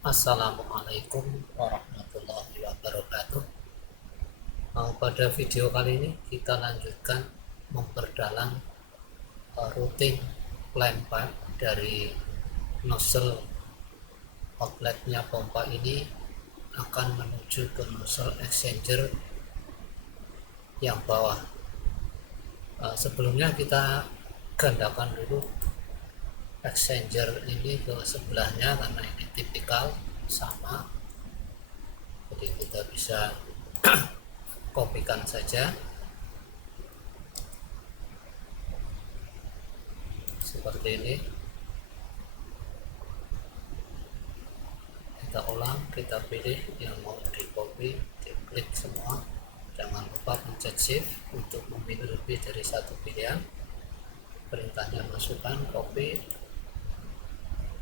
Assalamualaikum warahmatullahi wabarakatuh. Pada video kali ini kita lanjutkan memperdalam routing line pipe dari nozzle outletnya pompa ini akan menuju ke nozzle exchanger yang bawah. Sebelumnya kita gandakan dulu exchanger ini ke sebelahnya karena ini tipikal sama, jadi kita bisa kopikan saja seperti ini. Kita ulang, kita pilih yang mau di copy, diklik semua, jangan lupa pencet shift untuk memilih lebih dari satu pilihan. Perintahnya masukkan, copy,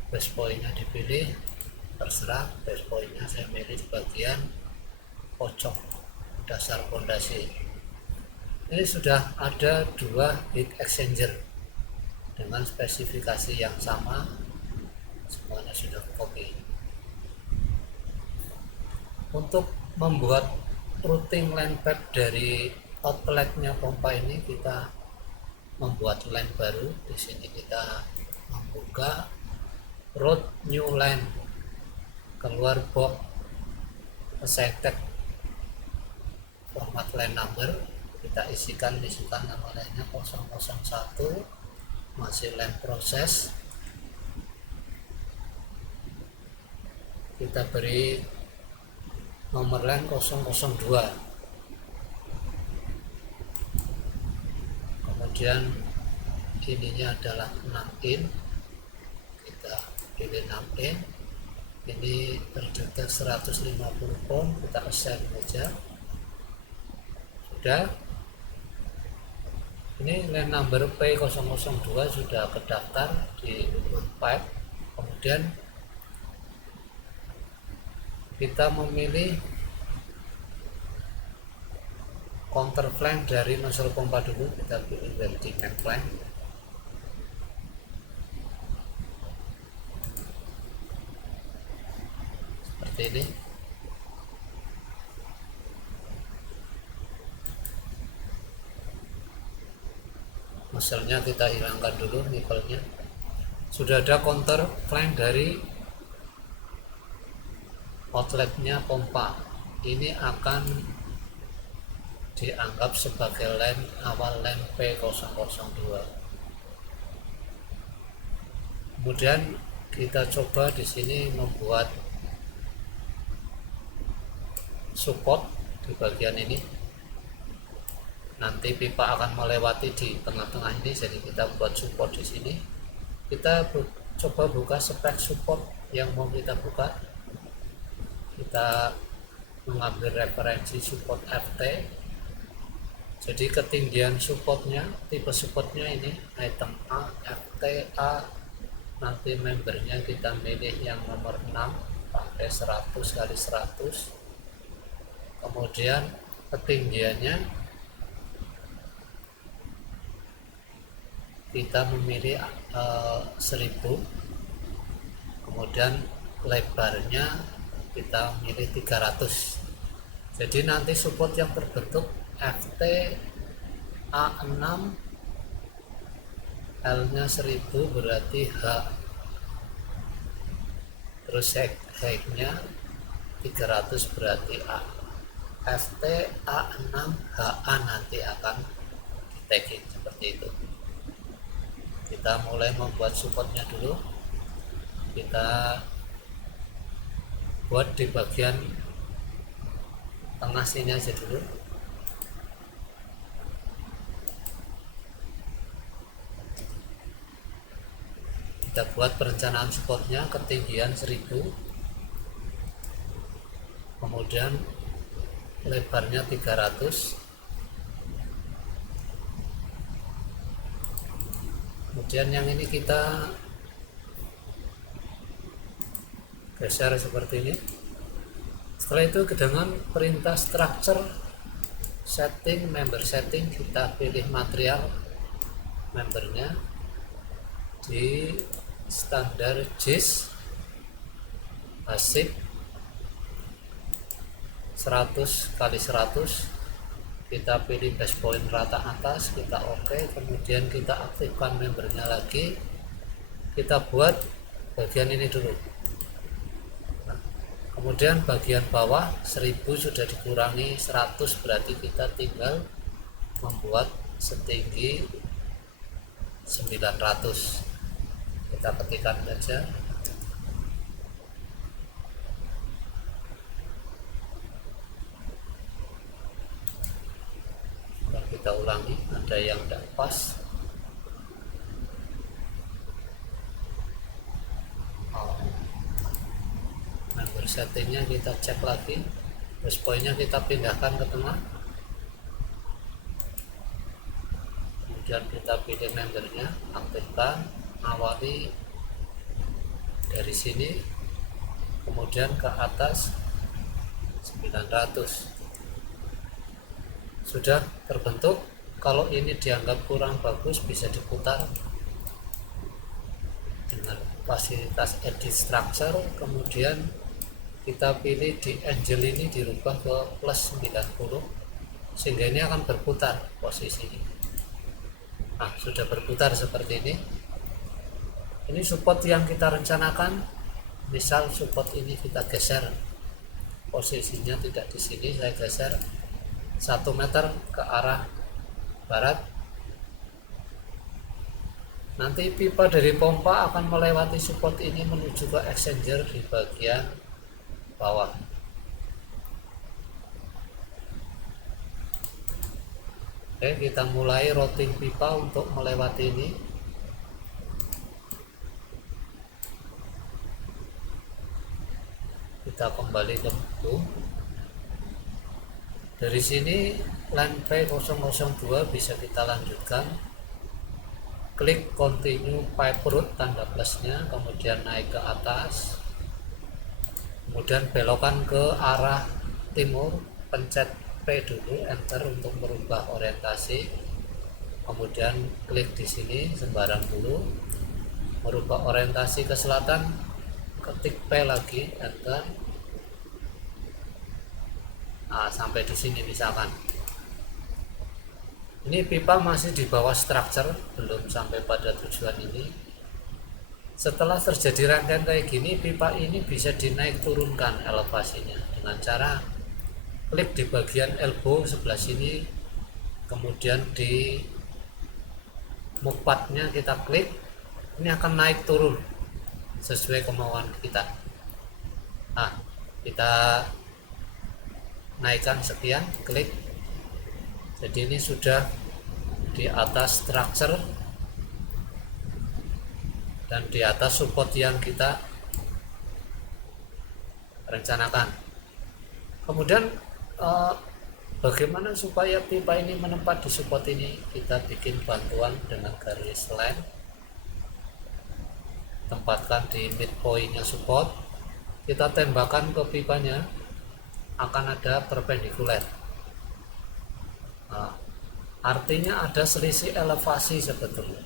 base pointnya dipilih, terserah. Base pointnya saya pilih di bagian pojok dasar fondasi. Ini sudah ada dua heat exchanger dengan spesifikasi yang sama, semuanya sudah copy. Untuk membuat routing line pipe dari outletnya pompa ini, kita membuat line baru. Di sini kita membuka route new line, keluar box assigned format line number, kita isikan nama lainnya 001, masih line proses. Kita beri nomor line 002, kemudian ininya adalah 6 in, kita pilih 6 in. Ini berdetek 150 ohm, kita assign saja. Sudah. Ini line number P002 sudah terdaftar di pipe. Kemudian kita memilih counter flank dari nozzle pompa dulu. Kita pilih welding and flank. Seperti ini. Nozzle-nya kita hilangkan dulu nikelnya. Sudah ada counter flank dari outletnya pompa. Ini akan dianggap sebagai line awal line P002. Kemudian kita coba di sini membuat support di bagian ini. Nanti pipa akan melewati di tengah-tengah ini, jadi kita buat support di sini. Kita coba buka spek support yang mau kita buka. Kita mengambil referensi support FT. Jadi ketinggian supportnya, tipe supportnya ini item A, FT A. Nanti membernya kita milih yang nomor 6 pakai 100 kali 100. Kemudian ketinggiannya kita memilih 1000. Kemudian lebarnya kita milih 300. Jadi nanti support yang terbentuk FT A6, L nya 1000 berarti H, terus height nya 300 berarti A. FT A6 HA nanti akan di tagging seperti itu. Kita mulai membuat supportnya dulu. Kita buat di bagian tengah sini aja dulu. Kita buat perencanaan supportnya, ketinggian 1000, kemudian lebarnya 300. Kemudian yang ini kita geser seperti ini. Setelah itu dengan perintah structure setting, member setting, kita pilih material membernya di standar JIS hasip 100 kali 100, kita pilih base point rata atas, kita oke, kemudian kita aktifkan membernya lagi, kita buat bagian ini dulu. Nah, kemudian bagian bawah 1000 sudah dikurangi 100, berarti kita tinggal membuat setinggi 900. Kita ketikkan saja. Kita ulangi, ada yang tidak pas. Member settingnya kita cek lagi, base pointnya kita pindahkan ke tengah, kemudian kita pilih membernya, aktifkan, awali dari sini, kemudian ke atas 900. Sudah terbentuk. Kalau ini dianggap kurang bagus, bisa diputar dengan fasilitas edit structure, kemudian kita pilih di angel ini dirubah ke plus 90, sehingga ini akan berputar posisinya. Nah, sudah berputar seperti ini. Ini support yang kita rencanakan. Misal support ini kita geser posisinya, tidak di sini, saya geser 1 meter ke arah barat. Nanti pipa dari pompa akan melewati support ini menuju ke exchanger di bagian bawah. Oke, kita mulai routing pipa untuk melewati ini. Kita kembali ke menu. Dari sini line P002 bisa kita lanjutkan. Klik continue pipe route tanda plusnya, kemudian naik ke atas, kemudian belokkan ke arah timur, pencet P dulu, enter untuk merubah orientasi, kemudian klik di sini sembarang dulu, merubah orientasi ke selatan, ketik P lagi, enter. Nah, sampai di sini misalkan. Ini pipa masih di bawah structure, belum sampai pada tujuan ini. Setelah terjadi rangkaian kayak gini, pipa ini bisa dinaik turunkan elevasinya dengan cara klik di bagian elbow sebelah sini, kemudian di mukpadnya kita klik, ini akan naik turun sesuai kemauan kita. Nah, kita naikkan sekian, klik. Jadi ini sudah di atas structure dan di atas support yang kita rencanakan. Kemudian bagaimana supaya pipa ini menempat di support ini? Kita bikin bantuan dengan garis line, tempatkan di midpointnya support, kita tembakkan ke pipanya, akan ada perpendikuler. Nah, artinya ada selisih elevasi sebetulnya.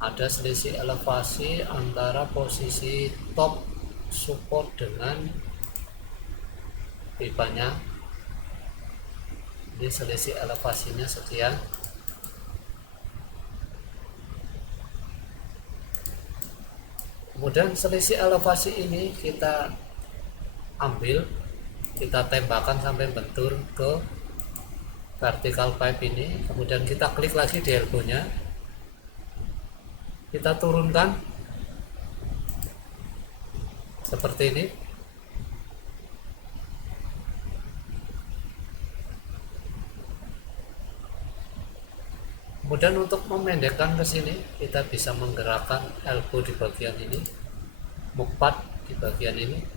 Ada selisih elevasi antara posisi top support dengan pipanya. Ini selisih elevasinya sekian. Kemudian selisih elevasi ini kita ambil, kita tembakkan sampai bentur ke vertical pipe ini, kemudian kita klik lagi di elbow-nya, kita turunkan seperti ini. Kemudian untuk memendekkan ke sini, kita bisa menggerakkan elbow di bagian ini, mukpad di bagian ini.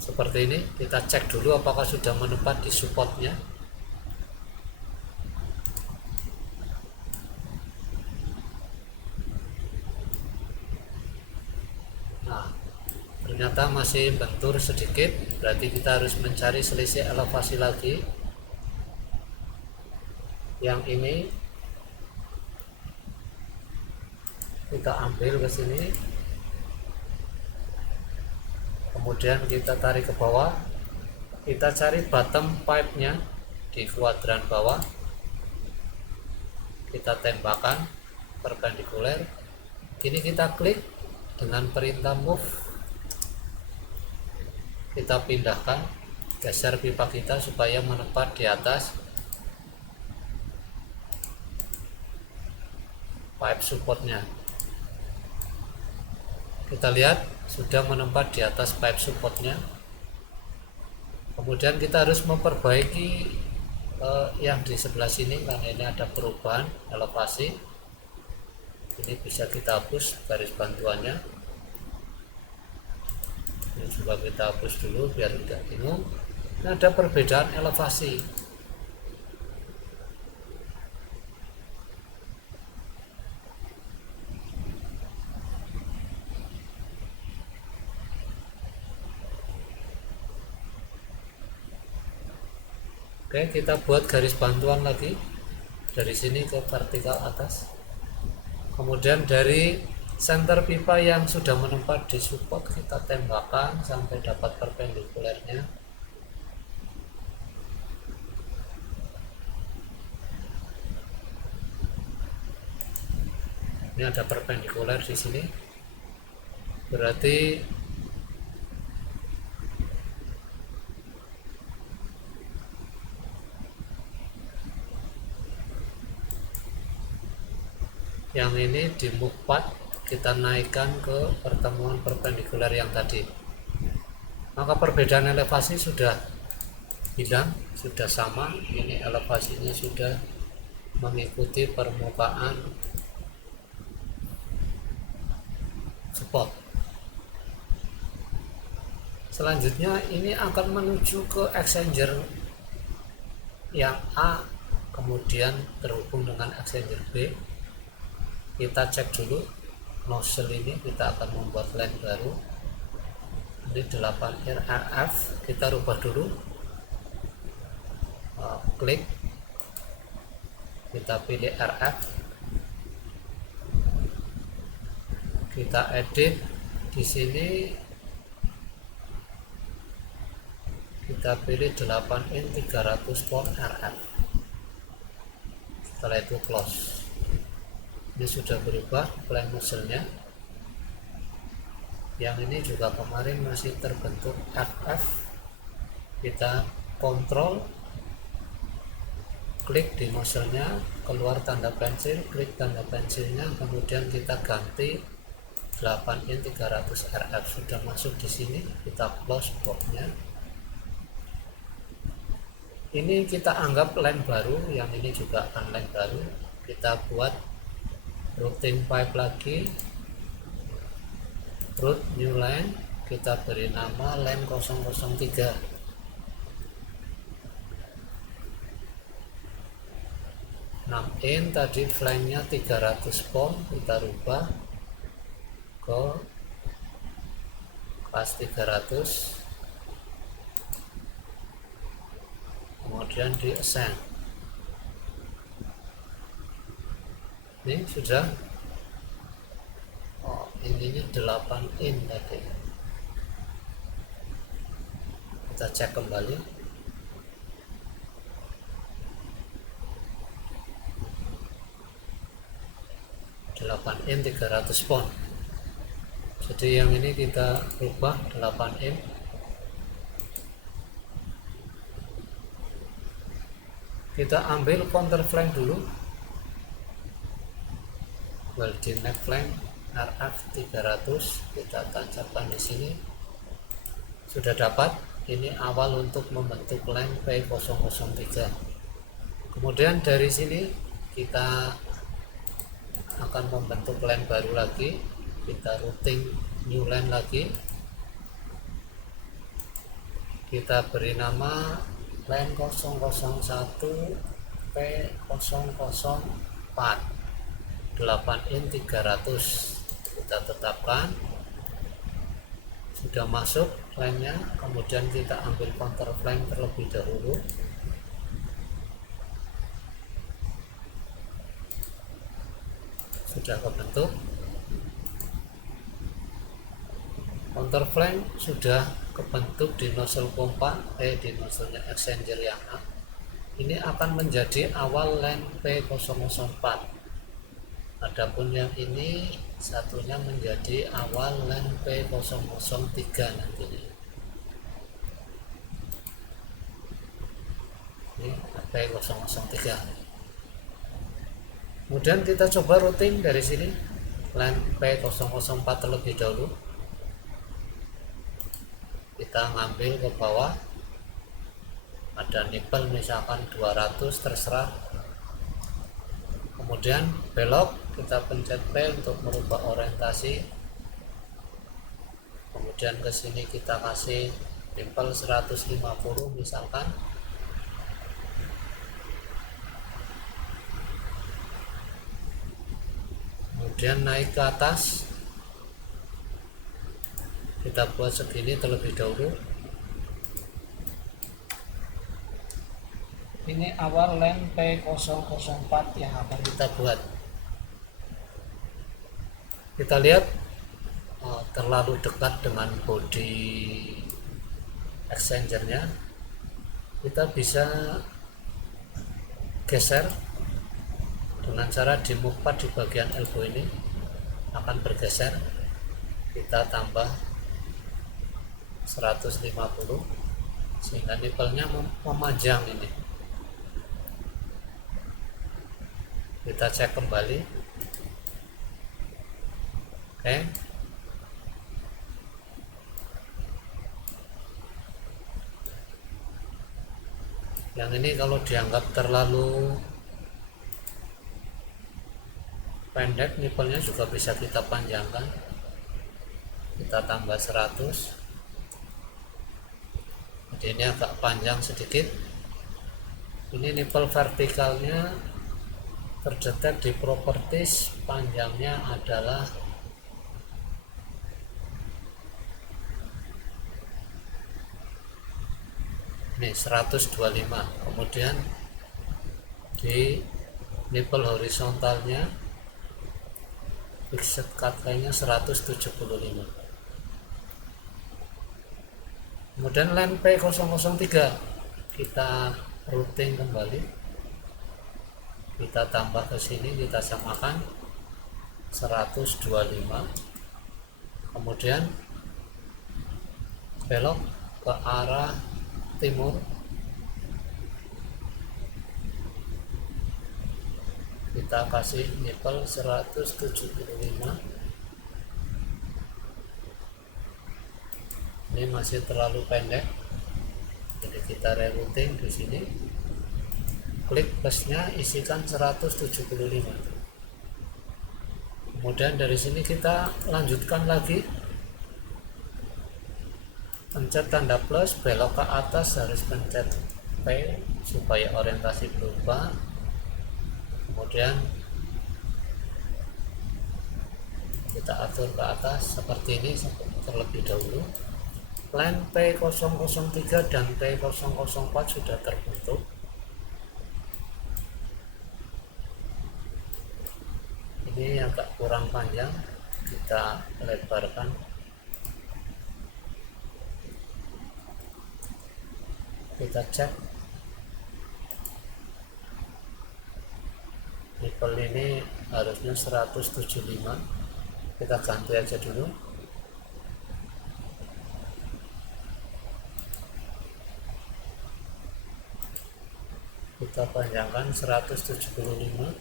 Seperti ini, kita cek dulu apakah sudah menempat di supportnya. Nah, ternyata masih bentur sedikit, berarti kita harus mencari selisih elevasi lagi. Yang ini kita ambil ke sini, kemudian kita tarik ke bawah, kita cari bottom pipe nya di kuadran bawah, kita tembakkan perpendikuler. Ini kita klik dengan perintah move, kita pindahkan, geser pipa kita supaya menepat di atas pipe supportnya. Kita lihat sudah menempat di atas pipe supportnya. Kemudian kita harus memperbaiki yang di sebelah sini karena ini ada perubahan elevasi. Ini bisa kita hapus garis bantuannya. Ini juga kita hapus dulu biar tidak bingung. Ini ada perbedaan elevasi. Oke, kita buat garis bantuan lagi dari sini ke vertikal atas. Kemudian dari center pipa yang sudah menempat di support kita tembakkan sampai dapat perpendikulernya. Ini ada perpendikuler di sini. Berarti yang ini di move part kita naikkan ke pertemuan perpendikuler yang tadi, maka perbedaan elevasi sudah hilang, sudah sama. Ini elevasinya sudah mengikuti permukaan support. Selanjutnya ini akan menuju ke exchanger yang A, kemudian terhubung dengan exchanger B. Kita cek dulu nozzle ini, kita akan membuat line baru. Ini 8 RF, kita rubah dulu, klik, kita pilih RF, kita edit di sini, kita pilih 8 in 300 volt RF. Setelah itu close. Ini sudah berubah plan nozzle-nya. Yang ini juga kemarin masih terbentuk FF. Kita kontrol, klik di nozzle-nya, keluar tanda pensil, klik tanda pensilnya, kemudian kita ganti 8 in 300 RF. Sudah masuk di sini, kita close box-nya. Ini kita anggap line baru, yang ini juga akan line baru. Kita buat routing pipe lagi, route new line, kita beri nama line 003. In tadi flank-nya 300 pom, kita rubah ke kelas 300, kemudian di assign. Ini sudah, ininya 8 in tadi. Kita cek kembali. in 300 pon. Jadi yang ini kita rubah 8 in. Kita ambil counter flank dulu, welding neck flank RF 300, kita tancapkan di sini. Sudah dapat. Ini awal untuk membentuk line P003. Kemudian dari sini kita akan membentuk line baru lagi. Kita routing new line lagi. Kita beri nama line 001 P004, 8 in 300. Kita tetapkan. Sudah masuk line-nya, kemudian kita ambil counter flank terlebih dahulu. Sudah kebentuk. counterflank sudah kebentuk di nozzle pompa di nozzle exchanger yang A. Ini akan menjadi awal line P004. Adapun yang ini satunya menjadi awal line P003 nantinya. Ini P003. Kemudian kita coba routing dari sini line P004 terlebih dahulu. Kita ngambil ke bawah, ada nipple misalkan 200, terserah. Kemudian belok, kita pencet P untuk merubah orientasi. Kemudian ke sini kita kasih nipple 150 misalkan. Kemudian naik ke atas, kita buat segini terlebih dahulu. Ini awal line P004 yang akan kita buat. Kita lihat terlalu dekat dengan bodi exchanger-nya. Kita bisa geser dengan cara di move pad di bagian elbow ini akan bergeser. Kita tambah 150 sehingga nipple-nya memanjang ini. Kita cek kembali. Oke. Yang ini kalau dianggap terlalu pendek, nipple-nya juga bisa kita panjangkan. Kita tambah 100. Jadi ini agak panjang sedikit. Ini nipple vertikalnya terdetek di properties, panjangnya adalah ini 125. Kemudian di nipple horizontalnya fixed cut line-nya 175. Kemudian line P003 kita routing kembali, kita tambah ke sini, kita samakan 125. Kemudian belok ke arah timur, kita kasih nipple 175. Ini masih terlalu pendek, jadi kita rerouting di sini. Klik plusnya, isikan 175. Kemudian dari sini kita lanjutkan lagi, pencet tanda plus, belok ke atas, harus pencet P supaya orientasi berubah. Kemudian kita atur ke atas seperti ini terlebih dahulu. Line P003 dan P004 sudah terbentuk. Ini agak kurang panjang, kita lebarkan. Kita cek nipple ini harusnya 175, kita ganti aja dulu. Kita panjangkan 175.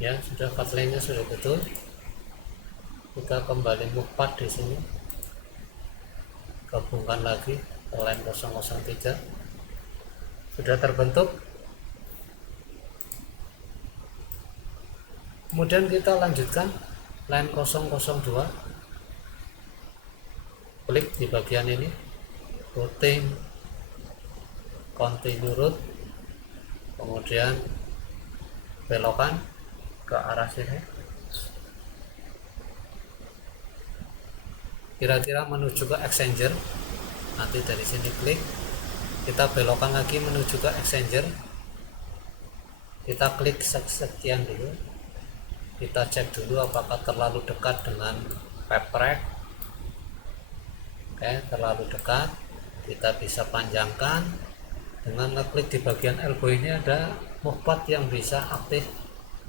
Ya, sudah cut line-nya sudah betul. Kita kembali move pad di sini, gabungkan lagi ke line 003. Sudah terbentuk. Kemudian kita lanjutkan line 002. Klik di bagian ini, routing, continue route, kemudian belokan ke arah sini. kira-kira menuju ke exchanger. Nanti dari sini klik, kita belokkan lagi menuju ke exchanger, kita klik sekian dulu, kita cek dulu apakah terlalu dekat dengan pipe rack. Oke, terlalu dekat, kita bisa panjangkan dengan ngeklik di bagian elbow. Ini ada movepad yang bisa aktif,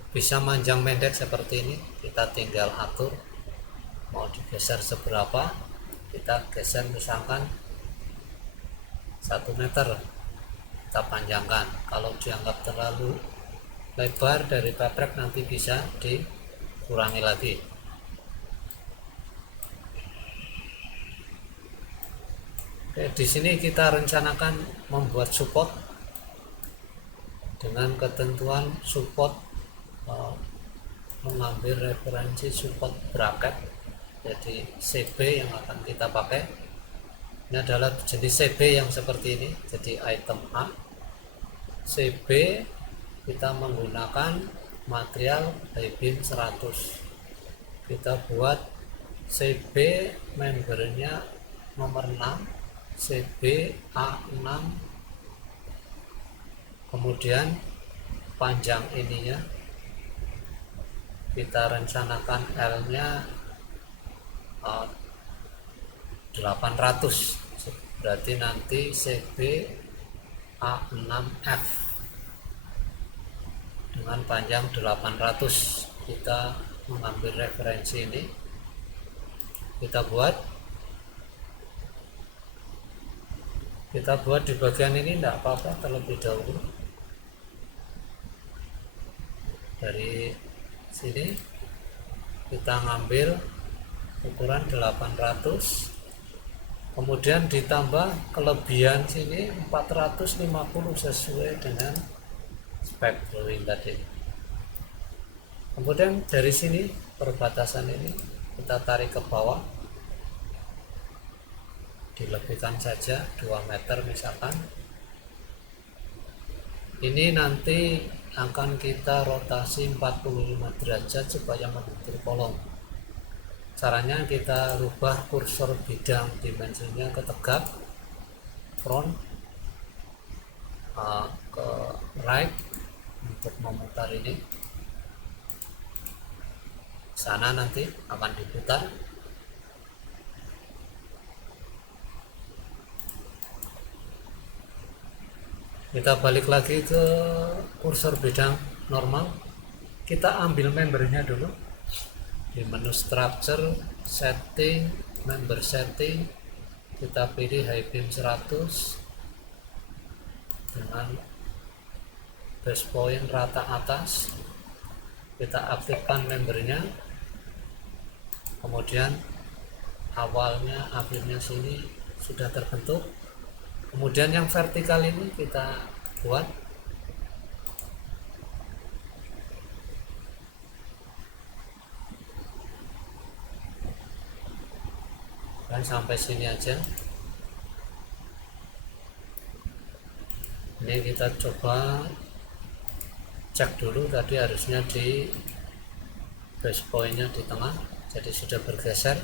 bisa manjang pendek seperti ini. Kita tinggal atur mau digeser seberapa, kita geser misalkan 1 meter, kita panjangkan. Kalau dianggap terlalu lebar dari pipe rack nanti bisa dikurangi lagi. Oke, di sini kita rencanakan membuat support dengan ketentuan support mengambil referensi support bracket. Jadi CB yang akan kita pakai ini adalah jenis CB yang seperti ini. Jadi item A CB kita menggunakan material high beam 100. Kita buat CB membernya nomor 6, CB A6, kemudian panjang ininya kita rencanakan L nya 800, berarti nanti CB A6F dengan panjang 800. Kita mengambil referensi ini, kita buat di bagian ini, tidak apa-apa terlebih dahulu. Dari sini kita ngambil ukuran 800, kemudian ditambah kelebihan sini 450 sesuai dengan spek drawing tadi. Kemudian dari sini perbatasan ini kita tarik ke bawah, dilebihkan saja 2 meter misalkan. Ini nanti akan kita rotasi 45 derajat supaya membentuk kolom. Caranya kita rubah kursor bidang dimensinya ke tegak, front ke right untuk memutar ini. Sana nanti akan diputar. Kita balik lagi ke kursor bidang normal, kita ambil membernya dulu di menu structure, setting, member setting, kita pilih high beam 100 dengan base point rata atas, kita aktifkan membernya, kemudian awalnya akhirnya sini sudah terbentuk. Kemudian yang vertikal ini kita buat dan sampai sini aja. Ini kita coba cek dulu, tadi harusnya di base pointnya di tengah, jadi sudah bergeser.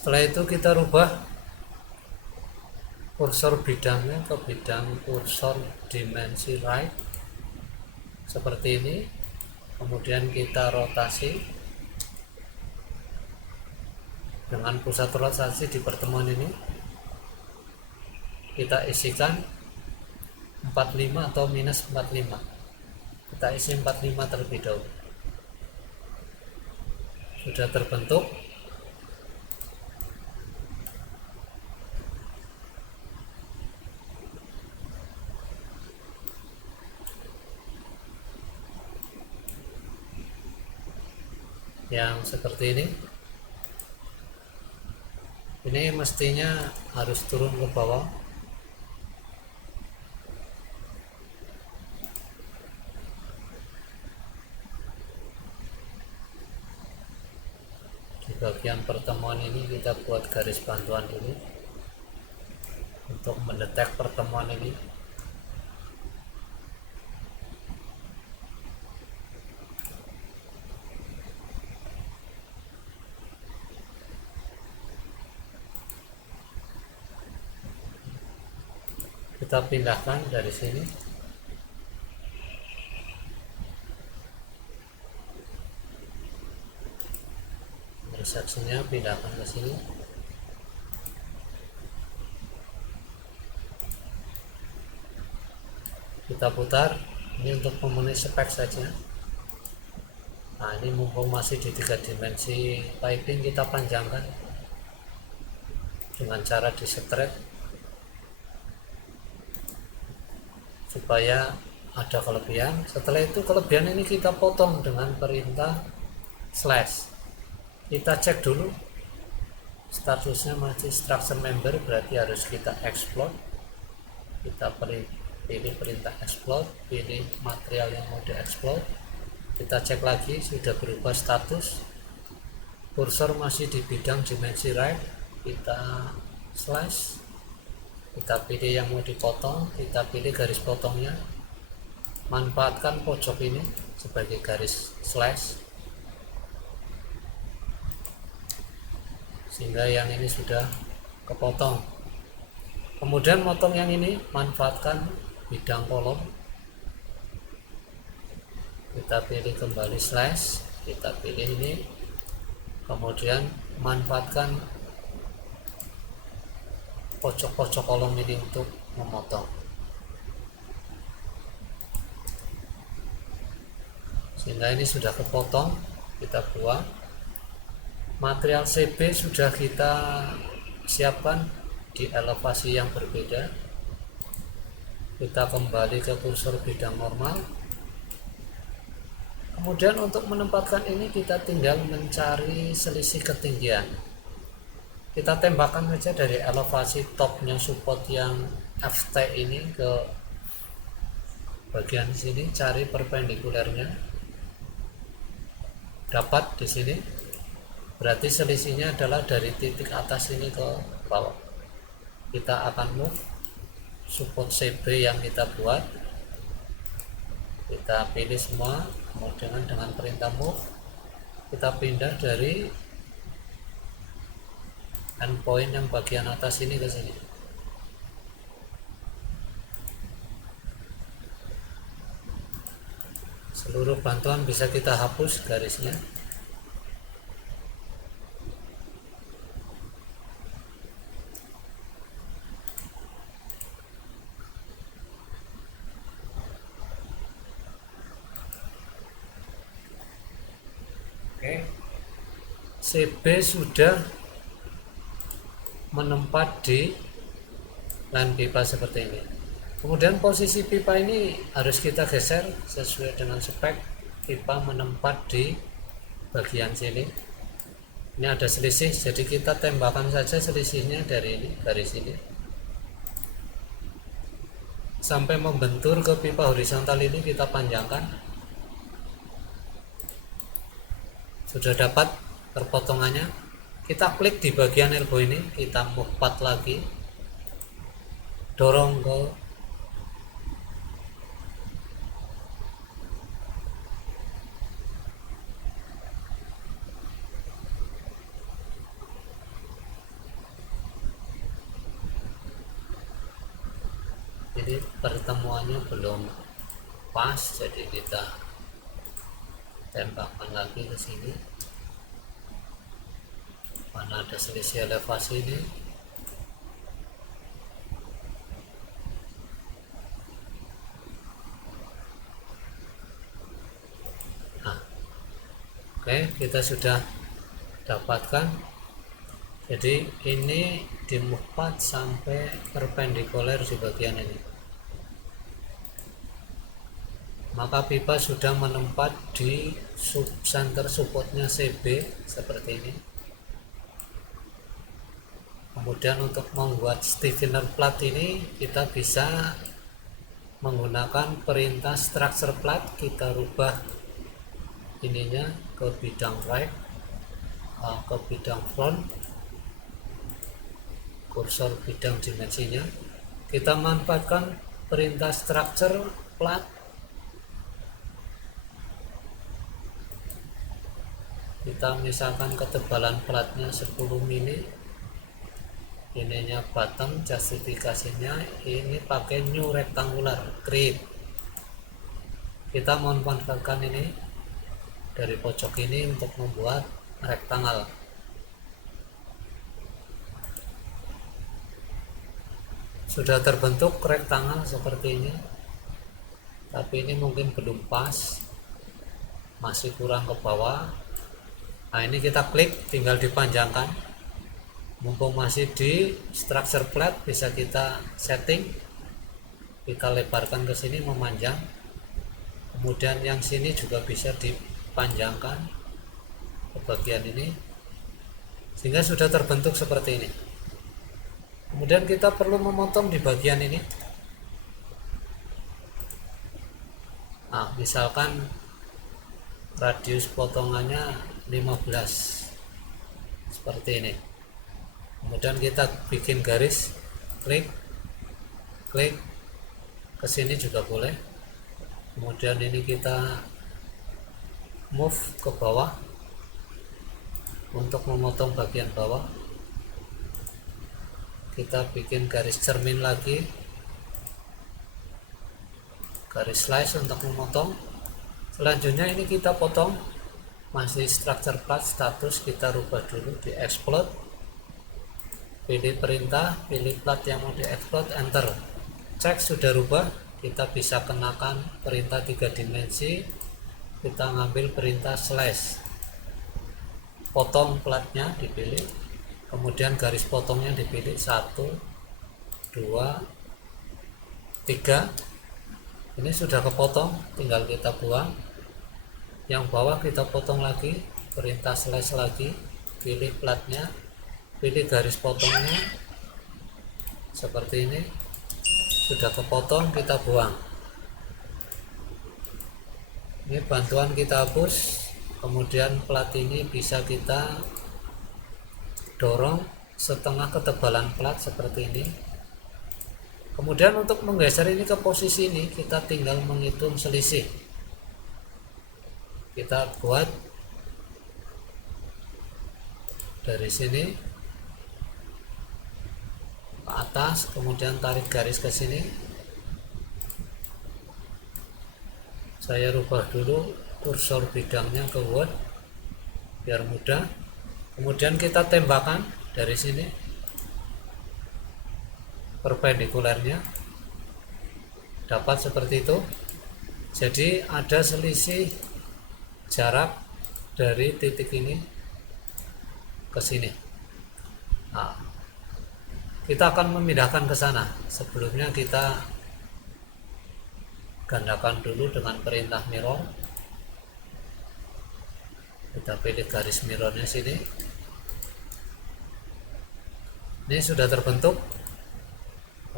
Setelah itu kita rubah kursor bidangnya ke bidang kursor dimensi right seperti ini, kemudian kita rotasi dengan pusat rotasi di pertemuan ini, kita isikan 45 atau minus 45, kita isi 45 terlebih dahulu. Sudah terbentuk. Yang seperti ini mestinya harus turun ke bawah. Di bagian pertemuan ini kita buat garis bantuan dulu untuk mendetek pertemuan ini. kita pindahkan dari sini. Interseksinya pindahkan ke sini. Kita putar. Ini untuk memenuhi spek saja. Nah, ini mumpung masih di 3 dimensi piping, kita panjangkan dengan cara di stretch supaya ada kelebihan. Setelah itu kelebihan ini kita potong dengan perintah slash. Kita cek dulu statusnya masih structure member, berarti harus kita explode. Kita pilih perintah explode, pilih material yang mau di explode. Kita cek lagi sudah berubah status, kursor masih di bidang dimensi right, kita slash, kita pilih yang mau dipotong, kita pilih garis potongnya, manfaatkan pojok ini sebagai garis slash sehingga yang ini sudah kepotong. Kemudian motong yang ini, manfaatkan bidang kolom, kita pilih kembali slash, kita pilih ini, kemudian manfaatkan pojok-pojok kolom ini untuk memotong sehingga ini sudah kepotong. Kita buang. Material CB sudah kita siapkan di elevasi yang berbeda. Kita kembali ke kursor bidang normal. Kemudian untuk menempatkan ini kita tinggal mencari selisih ketinggian. Kita tembakkan saja dari elevasi topnya support yang FT ini ke bagian sini, cari perpendikulernya. Dapat di sini. Berarti selisihnya adalah dari titik atas ini ke bawah. Kita akan move support CB yang kita buat. Kita pilih semua, kemudian dengan perintah move kita pindah dari endpoint yang bagian atas ini ke sini. Seluruh bantuan bisa kita hapus garisnya. Oke. CB sudah menempat di line pipa seperti ini. Kemudian posisi pipa ini harus kita geser sesuai dengan spek. Pipa menempat di bagian sini. Ini ada selisih, jadi kita tembakkan saja selisihnya dari ini, garis ini, sampai membentur ke pipa horizontal ini. Kita panjangkan. Sudah dapat perpotongannya. Kita klik di bagian elbow ini, kita move part lagi, dorong ke ini, pertemuannya belum pas, jadi kita tembakkan lagi ke sini. Mana ada selisih elevasi ini. Nah, oke, kita sudah dapatkan. Jadi ini di move part sampai perpendikuler di bagian ini. Maka pipa sudah menempat di center supportnya CB seperti ini. Kemudian untuk membuat stiffener plat ini kita bisa menggunakan perintah structure plat. Kita rubah ininya ke bidang right, ke bidang front, kursor bidang dimensinya. Kita manfaatkan perintah structure plat. Kita misalkan ketebalan platnya 10 mili. ininya bottom, justifikasinya ini pakai new rectangular create. Kita memanfaatkan ini dari pojok ini untuk membuat rektangle. Sudah terbentuk rektangle seperti ini, tapi ini mungkin belum pas, masih kurang ke bawah. Nah, ini kita klik, tinggal dipanjangkan. Mumpung masih di structure flat, bisa kita setting, kita lebarkan ke sini, memanjang. Kemudian yang sini juga bisa dipanjangkan ke bagian ini, sehingga sudah terbentuk seperti ini. Kemudian kita perlu memotong di bagian ini. Nah, misalkan radius potongannya 15 seperti ini. Kemudian kita bikin garis, klik ke sini juga boleh. Kemudian ini kita move ke bawah untuk memotong bagian bawah. Kita bikin garis cermin lagi, garis slice untuk memotong. Selanjutnya ini kita potong, masih structure flat, status kita rubah dulu di explode, pilih perintah, pilih plat yang mau di explode, enter. Cek sudah rubah, kita bisa kenakan perintah 3 dimensi. Kita ngambil perintah slash, potong platnya dipilih, kemudian garis potongnya dipilih 1, 2, 3. Ini sudah kepotong, tinggal kita buang. Yang bawah kita potong lagi, perintah slash lagi, pilih platnya, pilih garis potongnya seperti ini. Sudah kepotong, kita buang. Ini bantuan kita hapus. Kemudian plat ini bisa kita dorong setengah ketebalan plat seperti ini. Kemudian untuk menggeser ini ke posisi ini, kita tinggal menghitung selisih. Kita buat dari sini ke atas, kemudian tarik garis ke sini. Saya rubah dulu kursor bidangnya ke Word biar mudah. Kemudian kita tembakkan dari sini perpendikulernya, dapat seperti itu. Jadi ada selisih jarak dari titik ini ke sini. Nah, kita akan memindahkan ke sana. Sebelumnya kita gandakan dulu dengan perintah mirror. Kita pilih garis mirrornya sini. Ini sudah terbentuk.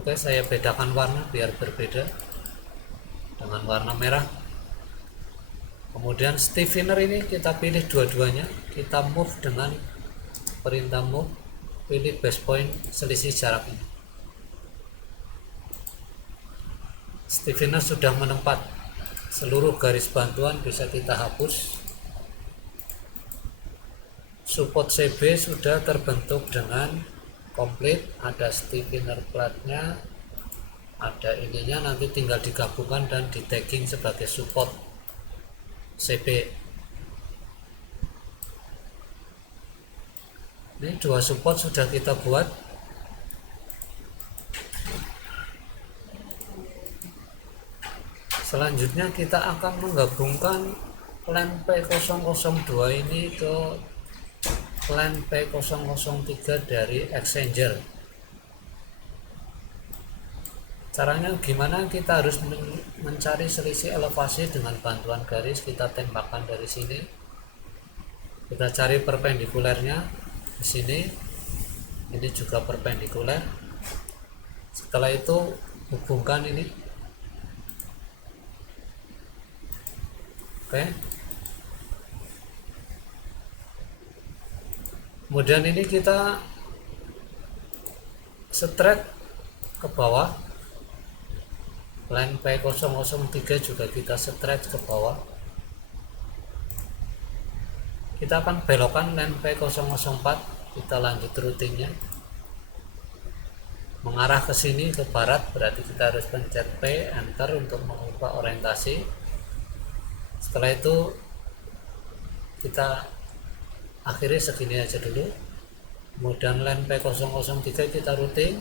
Oke, saya bedakan warna biar berbeda dengan warna merah. Kemudian stiffener ini kita pilih dua-duanya, kita move dengan perintah move, pilih base point selisih jarak ini. Stiffener sudah menempat, seluruh garis bantuan bisa kita hapus. Support CB sudah terbentuk dengan komplit, ada stiffener platnya, ada ininya, nanti tinggal digabungkan dan di tagging sebagai support CB. Ini dua support sudah kita buat. Selanjutnya kita akan menggabungkan plan P002 ini ke plan P003 dari exchanger. Caranya gimana? Kita harus mencari selisih elevasi dengan bantuan garis. Kita tembakkan dari sini, kita cari perpendikulernya di sini, ini juga perpendikuler. Setelah itu hubungkan ini. Oke. Kemudian ini kita straight ke bawah. Line P003 juga kita straight ke bawah. Kita akan belokkan line P004, kita lanjut routingnya. mengarah ke sini ke barat, berarti kita harus pencet P, enter untuk mengubah orientasi. Setelah itu kita akhiri segini aja dulu. Kemudian line P003 kita routing,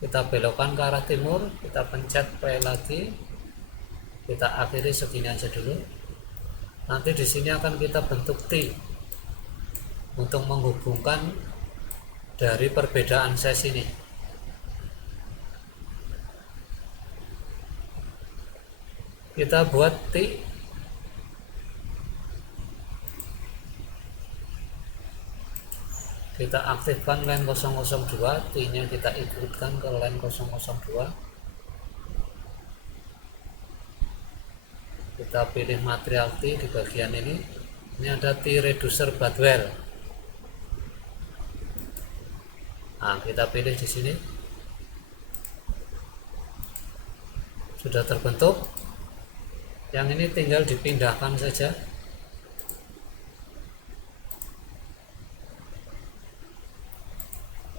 kita belokkan ke arah timur, kita pencet P lagi, kita akhiri segini aja dulu. Nanti di sini akan kita bentuk T untuk menghubungkan dari perbedaan size ini. Kita buat T, kita aktifkan line 002, T nya kita ikutkan ke line 002, kita pilih material T di bagian ini ada T reducer Badwell. Nah, kita pilih di sini, sudah terbentuk. Yang ini tinggal dipindahkan saja.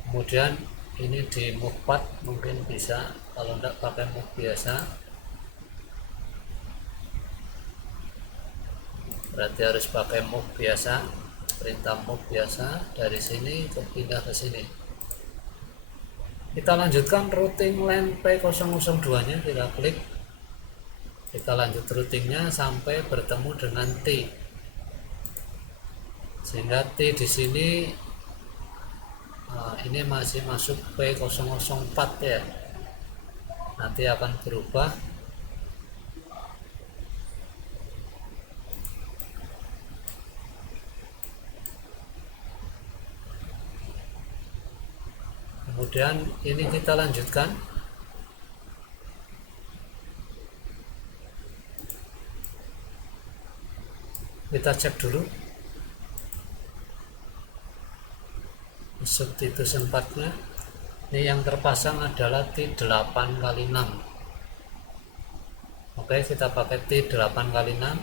Kemudian ini di move path mungkin bisa, kalau tidak pakai move biasa berarti harus pakai move biasa, perintah move biasa, dari sini ke pindah ke sini. Kita lanjutkan routing line P002 nya, kita klik, kita lanjut routingnya sampai bertemu dengan T, sehingga T di sini ini masih masuk P004 ya, nanti akan berubah kemudian ini kita lanjutkan. Kita cek dulu substitution part-nya. Ini yang terpasang adalah T8x6. Oke, kita pakai T8x6.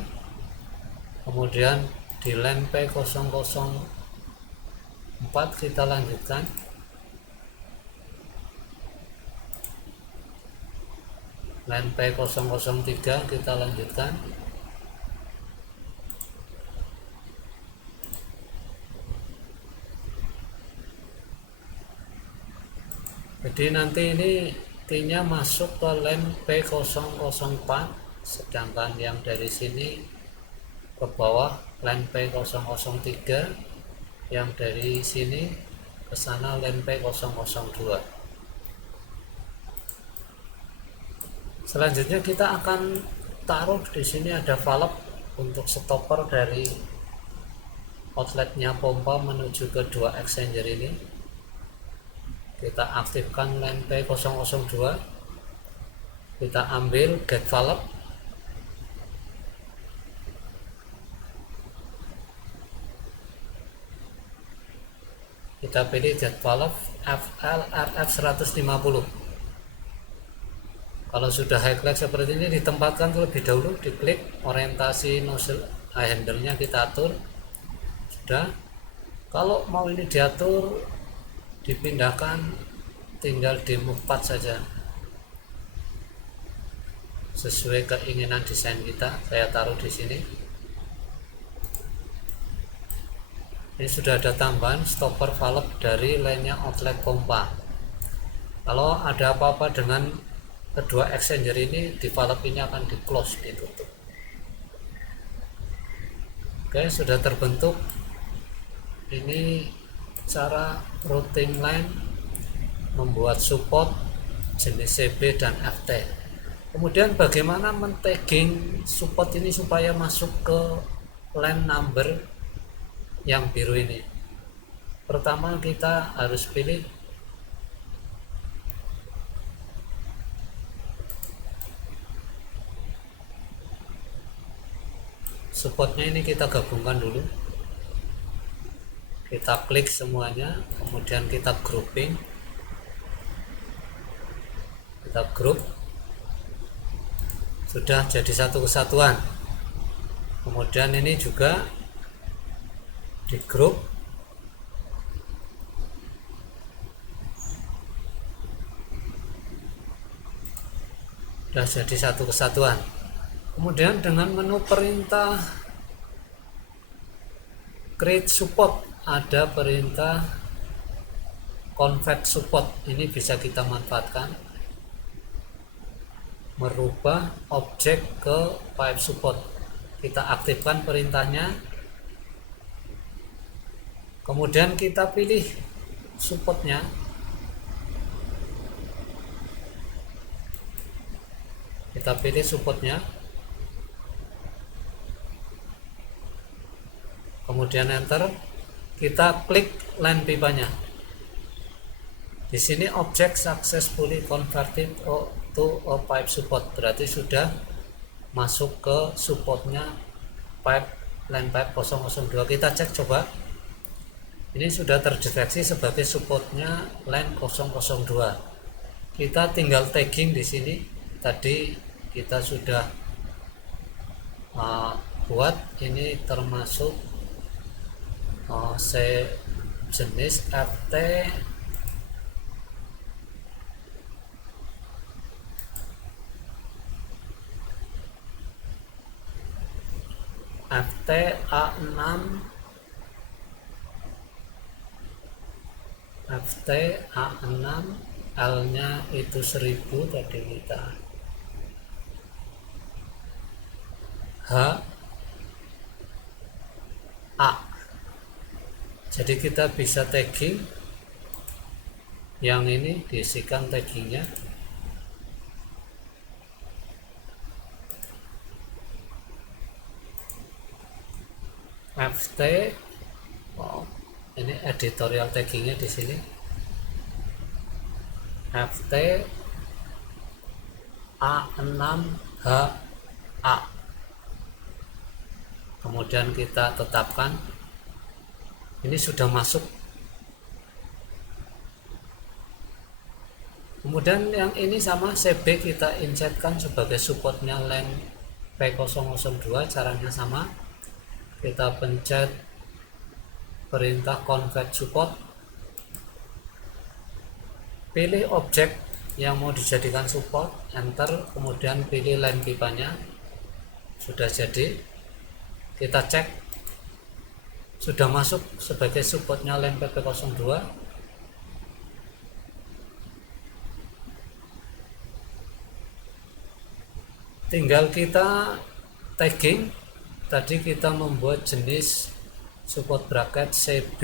Kemudian di line P004 kita lanjutkan. Line P003 kita lanjutkan. Jadi nanti ini T-nya masuk ke line P004, sedangkan yang dari sini ke bawah line P003, yang dari sini ke sana line P002. Selanjutnya kita akan taruh di sini ada valve untuk stopper dari outletnya pompa menuju ke dua exchanger ini. Kita aktifkan line P002, kita ambil gate valve, kita pilih gate valve FLRF 150. Kalau sudah high class seperti ini, ditempatkan terlebih dahulu, diklik orientasi nozzle handle nya kita atur. Sudah. Kalau mau ini diatur, dipindahkan, tinggal di move path saja sesuai keinginan desain kita. Saya taruh di sini. Ini sudah ada tambahan stopper valve dari lainnya outlet pompa. Kalau ada apa-apa dengan kedua exchanger ini, di valve ini akan di close, ditutup. Oke, sudah terbentuk. Ini cara routing line membuat support jenis CB dan FT. Kemudian bagaimana men-tagging support ini supaya masuk ke line number yang biru ini. Pertama kita harus pilih supportnya, ini kita gabungkan dulu. Kita klik semuanya, kemudian kita grouping, kita group, sudah jadi satu kesatuan. Kemudian ini juga di group, sudah jadi satu kesatuan. Kemudian dengan menu perintah create support ada perintah convert support, ini bisa kita manfaatkan merubah objek ke pipe support. Kita aktifkan perintahnya, kemudian kita pilih supportnya. Kita pilih supportnya, kemudian enter. Kita klik line pipanya. Di sini object successfully converted to a pipe support, berarti sudah masuk ke supportnya pipe line pipe 002. Kita cek coba. Ini sudah terdeteksi sebagai supportnya line 002. Kita tinggal tagging di sini. Tadi kita sudah buat ini termasuk jenis FT FTA6 L nya itu 1000 tadi kita HA. Jadi kita bisa tagging yang ini, diisikan taggingnya. FT, ini editorial taggingnya di sini. FT A6HA. Kemudian kita tetapkan. Ini sudah masuk. Kemudian yang ini sama CB kita insertkan sebagai supportnya line P002. Caranya sama. Kita pencet perintah convert support, pilih objek yang mau dijadikan support, enter, kemudian pilih line pipanya. Sudah jadi. Kita cek sudah masuk sebagai supportnya line PP02. Tinggal kita tagging. Tadi kita membuat jenis support bracket CB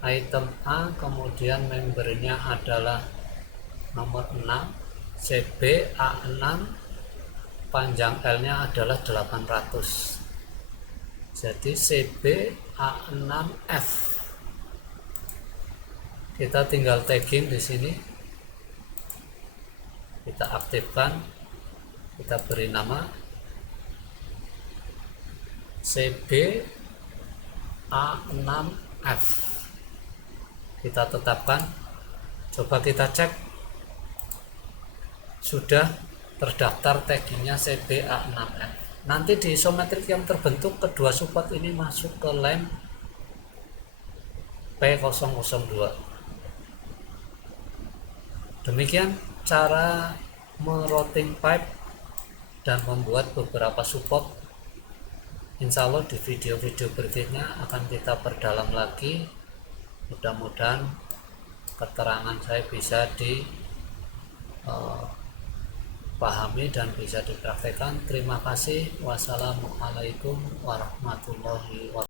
item A, kemudian membernya adalah nomor 6, CB A6, panjang L nya adalah 800. Jadi CB A6F. Kita tinggal tagging di sini. Kita aktifkan. Kita beri nama CB A6F. Kita tetapkan. Coba kita cek. Sudah terdaftar taggingnya CB A6F. Nanti di isometrik yang terbentuk, kedua support ini masuk ke line P002. Demikian cara merouting pipe dan membuat beberapa support. Insya Allah di video-video berikutnya akan kita perdalam lagi. Mudah-mudahan keterangan saya bisa dipahami dan bisa dipraktekkan. Terima kasih. Wassalamualaikum warahmatullahi wabarakatuh.